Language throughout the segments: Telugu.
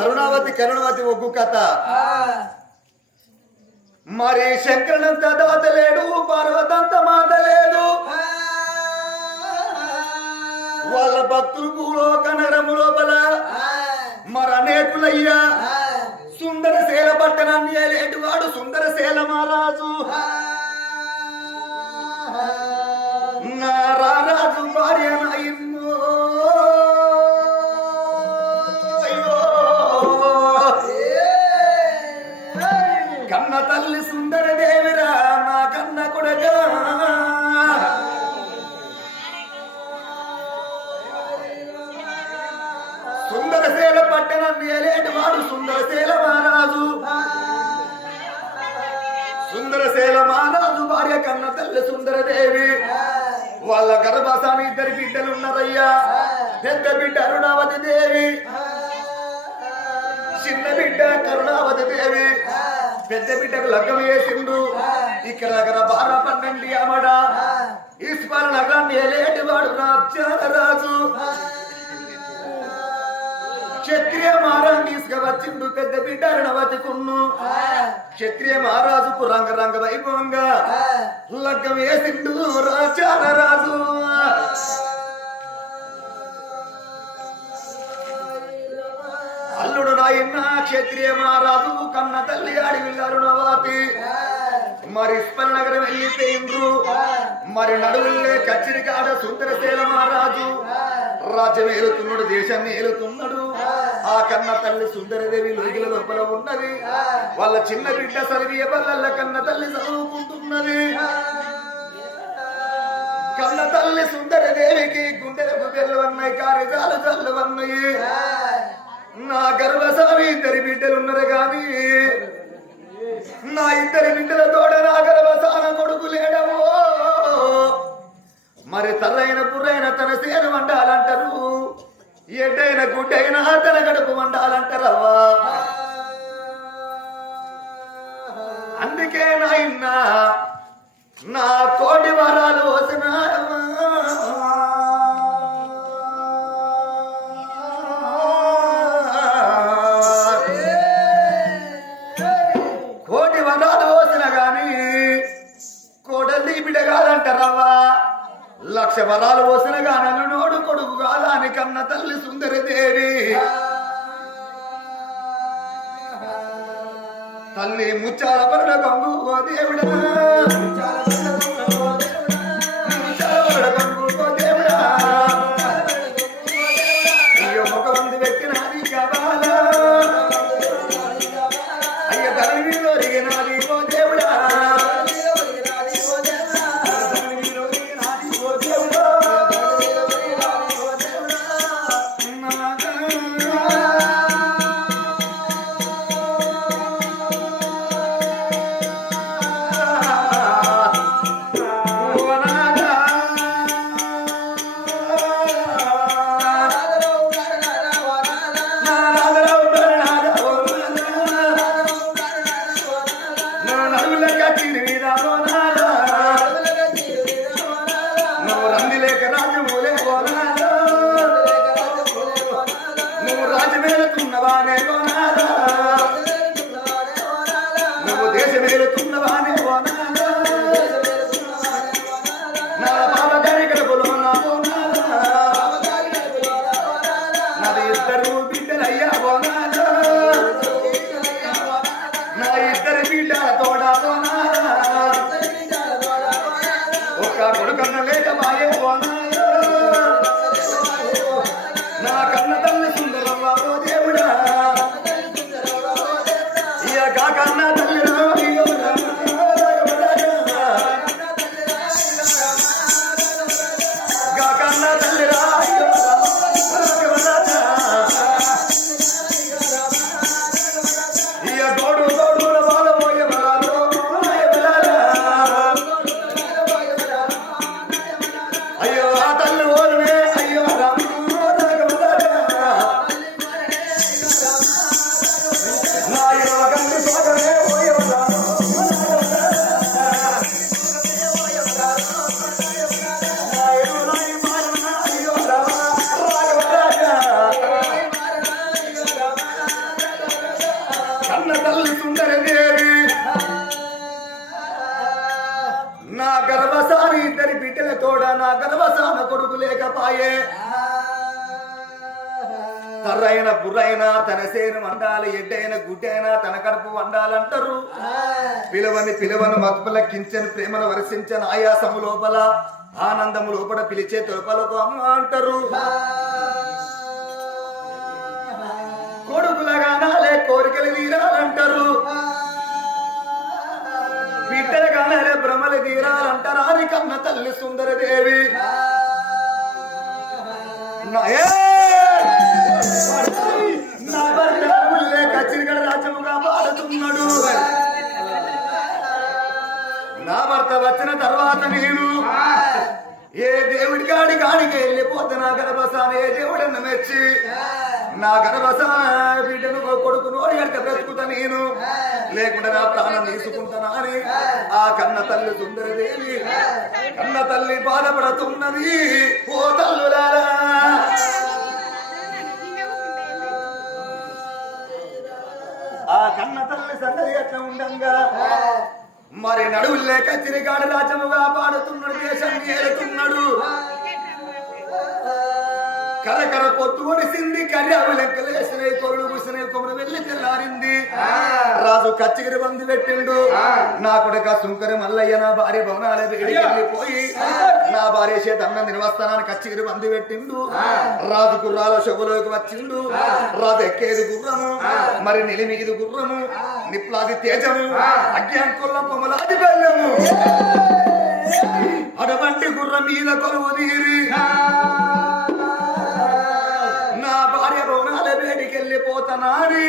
అరుణావతి కరుణావతి ఒగ్గు కథ. మరి శంకరునంత దాత లేడు పార్వతంత మాత లేదు. వాళ్ళ భక్తులు భూలోక నరము లోపల మరి అనేకులయ్యా. సుందర శీల పట్టణాన్ని ఏలేటివాడు సుందర శీల మహారాజు. నా రారాజు భార్య నాయన్నో కన్న తల్లి సుందరదేవి వాళ్ళ గర్భాసామి ఇద్దరు బిడ్డలు ఉన్నారయ్యా. పెద్ద బిడ్డ అరుణావతి దేవి. చిన్న బిడ్డ కరుణావతి దేవి. పెద్ద బిడ్డకు లగ్గం వేసిండు. ఇక్కడ దగ్గర బార పన్నెండు అమడ. ఈశ్వర నగరాన్ని ఏలేటి వాడు రాజ్యాల రాజు. క్షత్రియ మహారాజు తీసుకువచ్చిండు పెద్ద బిడ్డ అరుణవతి కున్ను క్షత్రియ మహారాజుకు రంగ రంగ వైభవంగా లగ్గం వేసిండు రాజ్యాల రాజు. అల్లుడు నాయన్న క్షత్రియ మహారాజు కన్న తల్లి అడవి అరుణవతి. మరి నగరం వెళ్ళిపోయిండ్రు మరి నడువుల్లే కచ్చిరి కాడ సుందరశీల మహారాజు రాజ్యం ఏలుతున్నాడు దేశం ఏలుతున్నాడు. ఆ కన్న తల్లి సుందరదేవి లోగిల లోపల ఉన్నది. వాళ్ళ చిన్న బిడ్డ సరివియ బల్లల్ల కన్న తల్లి చదువుకుంటున్నది. కన్న తల్లి సుందరదేవికి గుండెలకు తెల్లవన్నాయి కార్యజాలు చల్లవన్నాయి. నా గర్భస్వామి ఇద్దరి బిడ్డలు ఉన్నారు గాని నా ఇద్దరి బిడ్డల తోడ నా గర్భసాన కొడుకు లేడవో మరి తల్లైన పుర్రైన తన సేను వండాలంటారు. ఎడ్డైన గుడ్డైనా తన గడుపు వండాలంటారవ్వా? అందుకే నాయన నా కోటి వరాలు వసనా కోటి వనాలు వచ్చిన కానీ కోడల్ని బిడగాలంటారవ్వా లక్ష వరాలు పోసిన గానను నోడు కొడుకు కాదాని కన్న తల్లి సుందరి దేవి. తల్లి ముచ్చాల పరుడ గంగు ఓ దేవుడా. తన సేను వండాలి ఎడ్డైన గుడ్డైనా తన కడుపు వండాలంటారు. పిలవని పిలవను మతుపుల కించని ప్రేమను వర్షించని ఆయాసము లోపల ఆనందము లోపల పిలిచే తొలపలకు అమ్మ అంటారు. కొడుకులగా నాలే కోరికలు తీరాలంటారు. బిడ్డలుగా నాలే భ్రమలు తీరాలంటారు. అని కన్న తల్లి సుందరదేవి. ఏ! నా భర్త నా భర్త వచ్చిన తర్వాత నేను ఏ దేవుడి కాడి కాడికి వెళ్ళిపోతే నా గర్భసాన ఏ దేవుడన్న మెచ్చి? నా గర్భసాన బిడ్డను కొడుకు నోడి కడితే బ్రతుకుతా నేను. లేకుండా నా ప్రాణం తీసుకుంటానా అని ఆ కన్న తల్లి సుందరదేవి కన్న తల్లి బాధపడుతున్నది. ఓ తల్లులారా కన్న తల్లి సంగతి ఎట్లా ఉండంగా. మరి నడువులే తిరిగాడు రాజముగా పాడుతున్నాడు దేశం ఏలుతున్నాడు కరకర పొత్తు కర్యావు లెక్కలేసినాయి కొరుడు కూసినాయి కొమ్మరు వెళ్ళి తెల్లారింది. రాజు కచ్చిగిరి బంది పెట్టిండు. నా కొడుక సుంకరి మల్లయ్య నా భార్య భవనాల వెళ్ళిపోయి నా భార్య చేత అన్నం నిర్వస్తానాన్ని కచ్చిగిరి బంది పెట్టిండు. రాజు గుర్రాల శుభలోకి వచ్చిండు. రాజు ఎక్కేది గుర్రము మరి నిలిమిది గుర్రము నిప్లాది తేజము అజ్ఞాంకుల పొమలాది బెల్లము. అటువంటి గుర్రం మీద కొలువు తీరి. వెళ్ళిపోతానా అని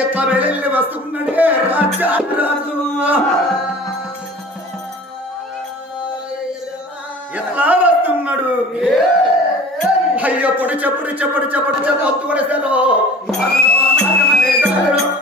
ఎట్లా వెళ్ళి వస్తున్నాడే రాజు ఎట్లా వస్తున్నాడు అయ్యో పొడి చెప్పుడు చెప్పుడు చెప్పుడు చెప్పొద్దు కొడేశారు ఏ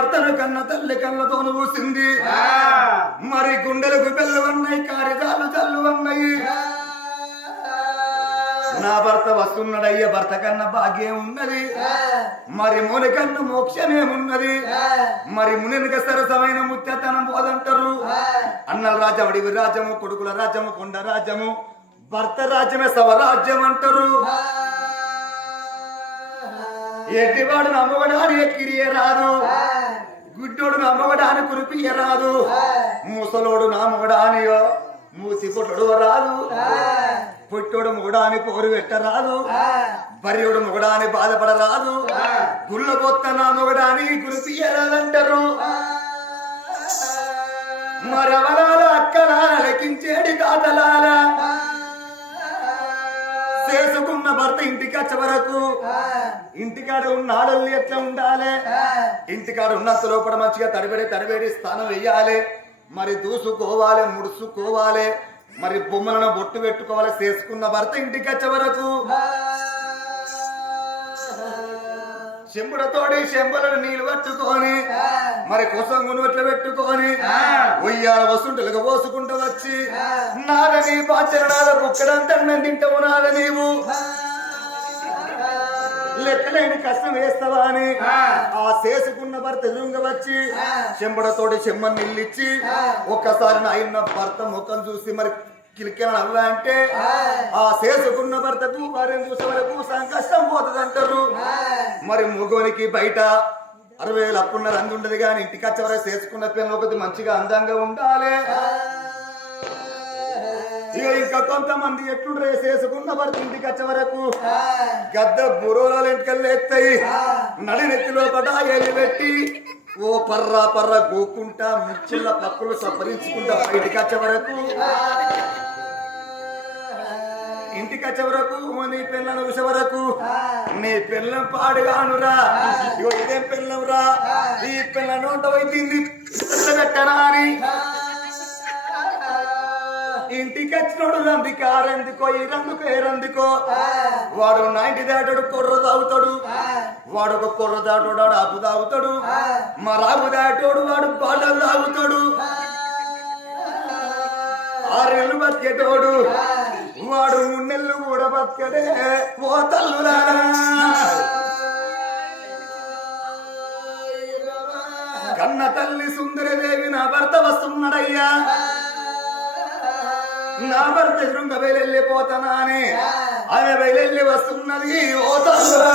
భర్తను కన్న తల్లి కళ్ళతోను ఊసింది. మరి గుండెలకు బెల్లవన్నాయి కారిదాలు చల్లువన్నాయి నా భర్త వస్తున్నాడయ్య భర్త కన్నా భాగ్యం ఉన్నది. మరి ముని కన్నా మోక్షమేమున్నది? మరి మునిక సరసమైన ముత్యతనం పోదంటారు. అన్నల రాజ్యం అడివి రాజ్యము కొడుకుల రాజ్యము కొండ రాజ్యము భర్త రాజ్యమే సవరాజ్యం అంటారు ఎట్టివాడు నమ్మగడాని ఎక్కిరియ రాదు గుడ్డోడు నమ్మగడాని కురిపియ రాదు ముసలోడు మూసి పొట్టడు రాదు. పుట్టోడు మొగడాని పోరు పెట్టరాదు. బర్రెడు మొగడాని బాధపడరాదు. గుళ్ళ కొత్త నా మొగడాని కురిపియరాదంటారు మరెవరాల అక్కలాల లెక్కించేడి తాతలాల చేసుకున్న భర్త ఇంటికి వచ్చే వరకు ఇంటికాడ ఉన్న ఆడళ్ళు ఎట్లా ఉండాలి? ఇంటికాడ ఉన్నంత లోపల మంచిగా తడిబడి తడిబడి స్థానం వెయ్యాలి మరి దూసుకోవాలి ముడుసుకోవాలి మరి బొమ్మలను బొట్టు పెట్టుకోవాలి చేసుకున్న భర్త ఇంటికి వచ్చే వరకు చెంబుడతోడి చెంబులను నీళ్ళు పట్టుకొని మరి కొసంగును ఎట్లా పెట్టుకొని ఉయ్యాల వస్తుంటలుగా పోసుకుంటూ వచ్చి నాదని పాచర నాద కుక్కడంతా నేను తింటావు నాద నీవు. లెక్కలేని కష్టం వేస్తావా అని ఆ. చేసుకున్న భర్త ఎదురుంగ వచ్చి చెంబడతోటి చెమ్మని నిల్లిచ్చి ఒక్కసారి నాయన భర్త ముఖం చూసి మరి కిలికిన అంటే ఆ. చేసుకున్న భర్తకు భార్యను చూసే వరకు సంకష్టం పోతుంది అంటారు మరి మగోనికి బయట అరవై వేలు అప్పున్న రంగు ఉండదు కానీ ఇంటికి వచ్చే వరకు చేసుకున్న పిల్లలు ఒకటి మంచిగా అందంగా ఉండాలి. ఇక ఇంకా కొంతమంది ఎట్లు రేస్ వేసుకున్న భర్త ఇంటికి వచ్చే వరకు? గద్ద బురోలాలు ఇంటికల్లి ఎత్తాయి. నడినెత్తిలో పటాయేలు పెట్టి ఓ పర్రా పర్ర గోకుంటా ముచ్చుల పక్కులు సపరించుకుంటా బయటికి వచ్చే వరకు? ఇంటికి వచ్చే వరకు నీ పిల్లను చూసే వరకు నీ పిల్లం పాడుగానురా. ఇగో ఇదేం పిల్లం రా ఈ పిల్ల నోట వైద్యింది పెట్టనా అని ఇంటికి వచ్చినోడు రందిక రందుకో ఈ రందుకో ఏ రందుకో. వాడు నైంటి దాటాడు కొర్ర తాగుతాడు. వాడు ఒక కొర్ర దాటాడు వాడు అప్పు తాగుతాడు. మా రాబు దాటోడు వాడు బాటలు తాగుతాడు. ఆరేళ్ళు బతికేటోడు. వాడు నెల్లు కూడా బతకడే ఓ తల్లురా కన్న తల్లి సుందరదేవి నా భర్త వస్తున్నాడయ్యా. నా భర్త శృంగ బయలుపోతానా అని ఆమె బయలుల్లి వస్తున్నది ఓ తల్లురా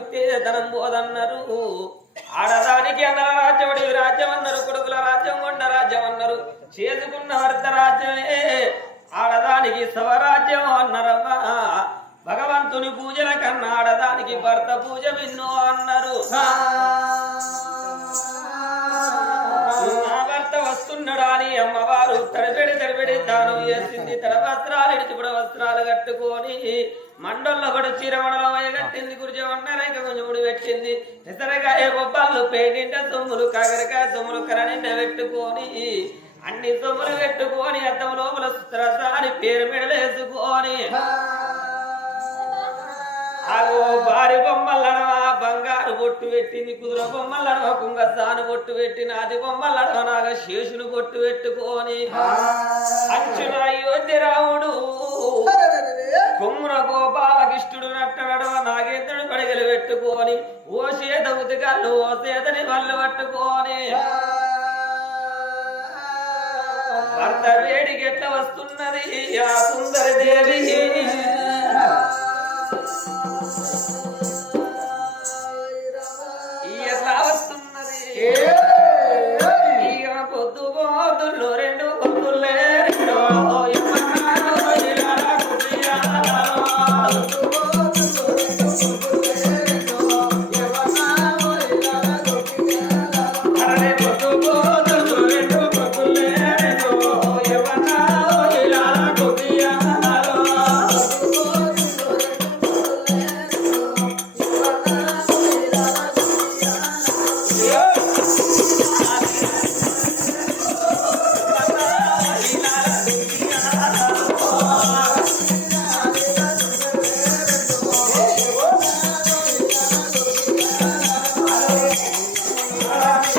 సరసమైన ముత్తేదనం పోదన్నారు ఆడదానికి అన్నల రాజ్యం అన్నారు కొడుకుల రాజ్యం కొండ రాజ్యం అన్నారు చేసుకున్న భర్త రాజ్యమే. ఆడదానికి స్వరాజ్యం అన్నారమ్మా. భగవంతుని పూజల కన్నా ఆడదానికి భర్త పూజ విన్ను అన్నారు. వస్తున్నాడా అని అమ్మవారు. తడబెడి తడబెడి దానం చేసింది తన వస్త్రాలు ఇడిచి కూడా వస్త్రాలు కట్టుకొని మండల్లో కూడా చీరమణలో కట్టింది. గురిజ ఇంకా కొంచెం ముడి పెట్టింది. ఇతరగాయ బొబ్బాలు పేటింట సొమ్ములు కాకరకాయ సొమ్ములు కరనిండ పెట్టుకొని అన్ని సొమ్ములు పెట్టుకొని అద్దం లోపల సుత్రసాని పేరు మెడలేసుకొని బొట్టు పెట్టింది కుదుర బొమ్మలడవ కుంగసాను బొట్టు పెట్టి నాది బొమ్మలడవ నాగ శేషును బొట్టు పెట్టుకొని. అంచున అయోధ్య రాముడు కొమ్మున గోపాలకృష్ణుడు నట్ట నడవ నాగేంద్రుడు పడగలు పెట్టుకొని ఓ చేత ఉతికాళ్ళు ఓ చేతని వల్లు పట్టుకొని. భర్త వేడికి ఎట్లా వస్తున్నది ఆ సుందరి దేవి. Bye.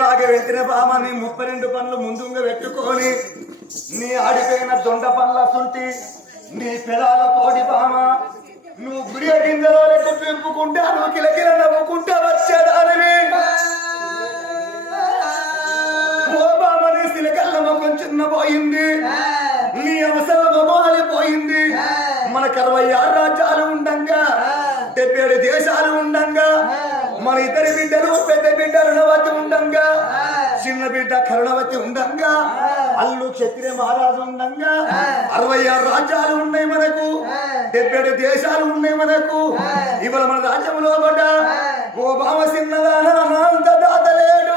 రాగ వెళ్తిన బామ నీ ముప్పై రెండు పనులు ముందుగా పెట్టుకొని నీ ఆడిపోయిన దొండ పనుల సుంటి నీ పిలాల తోటి బామ. నువ్వు గురి గింజలో లెక్క పెంపుకుంటా నువ్వు కిలకిల నవ్వుకుంటా వచ్చేదానివి. ఓ బామ నీ సిలకల్ల మొక్కం చిన్న పోయింది నీ అవసరం పోయింది. మనకు అరవై ఆరు రాజ్యాలు ఉండంగా డెబ్బై ఏడు దేశాలు ఉండంగా మన ఇద్దరి బిడ్డలు పెద్ద బిడ్డ రుణవతి ఉండంగా. చిన్న బిడ్డ కరుణవతి ఉండంగా. అల్లు క్షత్రియ మహారాజు ఉండంగా. అరవై ఆరు రాజ్యాలు ఉన్నాయి మనకు. డెబ్బై దేశాలు ఉన్నాయి మనకు. ఇవాళ మన రాజ్యంలో పడ్డ ఓ బావ చిన్నదాన అంత దాతలేడు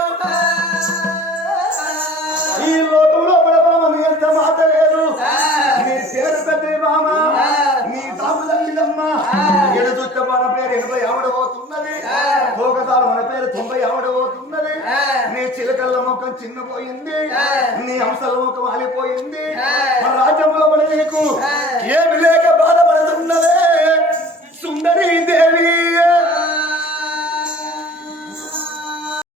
ఈ లోకంలో పడబామని ఎంత మాట లేదు నీ పేరు పెద్ద బామ నీ తాపు తల్లిదమ్మ ఎడు చుట్ట మన పేరు ఎనభై ఆవిడ పోతున్నది సంవత్సరాలు మన పేరు తొంభై అవడబోతున్నది నీ చిలకల్ల ముఖం చిన్నపోయింది. నీ అంశాల ముఖం ఆలిపోయింది. మన రాజ్యంలో మన నీకు ఏమి లేక బాధపడుతున్నదే. సుందరీ దేవి.